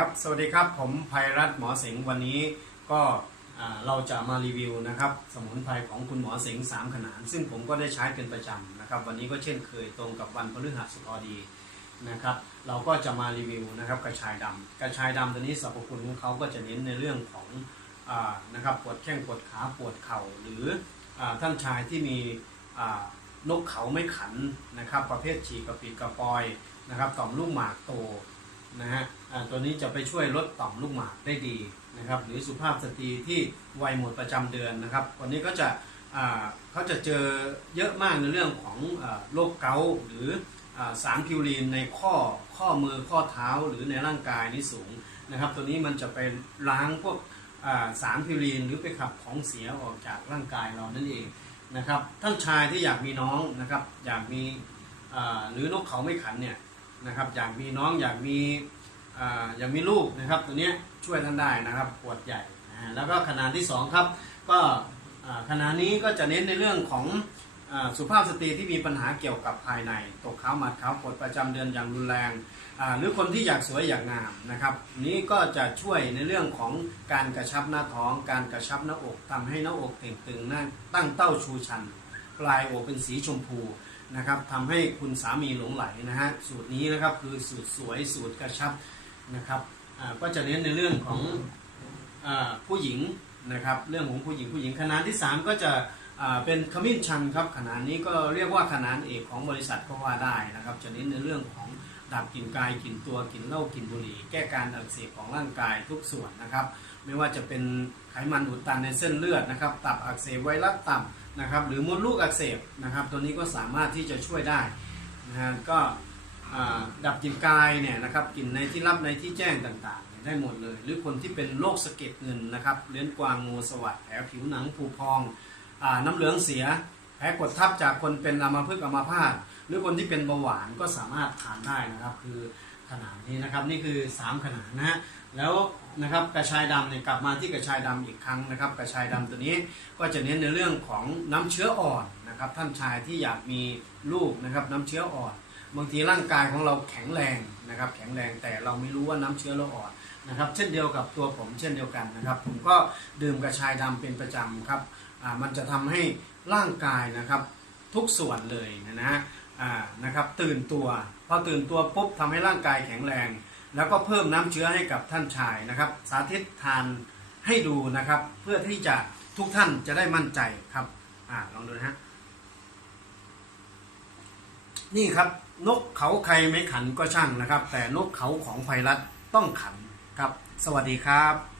ครับสวัสดีครับผมภัยรัตน์หมอเสงวันนี้ก็เราจะมารีวิวนะครับสมุนไพรของคุณหมอเสงสามขนาดซึ่งผมก็ได้ใช้เป็นประจำนะครับ วันนี้ก็เช่นเคยตรงกับวันพฤหัสบดีนะครับ เราก็จะมารีวิวนะครับกระชายดำกระชายดำตัวนี้สรรพคุณของเขาก็จะเน้นในเรื่องของอนะครับปวดแข้งปวดขาปวดเข่าหรืออท่านชายที่มีนกเขาไม่ขันนะครับ ประเภทฉีกกระปิดกระปอยนะครับต่อมลูกหมากโต นะฮะตัวนี้จะไปช่วยลดต่อมลูกหมากได้ดีนะครับหรือสุภาพสตรีที่วัยหมดประจำเดือนนะครับวันนี้ก็จะเขาจะเจอเยอะมากในเรื่องของโรคเกาต์หรืออสารพิวรีนในข้อข้อมือข้อเท้าหรือในร่างกายนี่สูงนะครับตัวนี้มันจะไปล้างพวกสารพิวรีนหรือไปขับของเสียออกจากร่างกายเรานั่นเองนะครับท่านชายที่อยากมีน้องนะครับอยากมีหรือนกเขาไม่ขันเนี่ย นะครับ อยากมีน้องอยากมีอยากมีลูกนะครับตัวนี้ช่วยท่านได้นะครับปวดใหญ่แล้วก็ขนาดที่สองครับก็ขนาดนี้ก็จะเน้นในเรื่องของอสุภาพสตรีที่มีปัญหาเกี่ยวกับภายใน ตกขาวหมัดขาวปวดประจำเดือนอย่างรุนแรง หรือคนที่อยากสวยอยากงามนะครับ นี้ก็จะช่วยในเรื่องของการกระชับหน้าท้อง การกระชับหน้าอกทำให้หน้าอกเต่งตึงหน้าตั้งเต้าชูชัน ปลายอกเป็นสีชมพู นะครับทำให้คุณสามีหลงไหลนะฮะสูตรนี้นะครับคือสูตรสวยสูตรกระชับนะครับก็จะเน้นในเรื่องของอผู้หญิงนะครับเรื่องของผู้หญิงผู้หญิงขนาดที่ 3 ก็จะเป็นขมิ้นชันครับขนาดนี้ก็เรียกว่าขนาดเอกของบริษัทก็ว่าได้นะครับจะเน้นในเรื่องของดับกลิ่นกายกลิ่นตัวกลิ่นเหล้ากลิ่นบุหรี่ แก้การอักเสบของร่างกายทุกส่วนนะครับ ไม่ว่าจะเป็นไขมันอุดตันในเส้นเลือดนะครับ ตับอักเสบไวรัสตับ นะครับหรือมดลูกอักเสบนะครับ ตัวนี้ก็สามารถที่จะช่วยได้นะฮะก็ดับกลิ่นกายเนี่ยนะครับกลิ่นในที่รับในที่แจ้งต่างๆ ได้หมดเลย หรือคนที่เป็นโรคสะเก็ดเงินนะครับเลื้อนกวางงูสวัสดแผลผิวหนังผุพองอน้ำเหลืองเสีย แผลกดทับจากคนเป็นอัมพฤกอัมพาตหรือคนที่เป็นเบาหวานก็สามารถทานได้นะครับ คือ ขนาดนี้นะครับนี่คือ 3 ขนาดนะฮะแล้วนะครับกระชายดำเนี่ยกลับมาที่กระชายดำอีกครั้งนะครับ กระชายดำตัวนี้ก็จะเน้นในเรื่องของน้ำเชื้ออ่อนนะครับท่านชายที่อยากมีลูกนะครับน้ำเชื้ออ่อนบางทีร่างกายของเราแข็งแรงนะครับแข็งแรงแต่เราไม่รู้ว่าน้ำเชื้อเราอ่อนนะครับเช่นเดียวกับตัวผมเช่นเดียวกันนะครับ ผมก็ดื่มกระชายดำเป็นประจำครับอ่ามันจะทำให้ร่างกายนะครับทุกส่วนเลยนะฮะอ่านะครับตื่นตัว พอตื่นตัวปุ๊บทำให้ร่างกายแข็งแรง แล้วก็เพิ่มน้ำเชื้อให้กับท่านชายนะครับ สาธิตทานให้ดูนะครับ เพื่อที่จะทุกท่านจะได้มั่นใจครับอ่าลองดูนะฮะนี่ครับนกเขาใครไม่ขันก็ช่างนะครับ แต่นกเขาของไพรัตต้องขันครับ สวัสดีครับ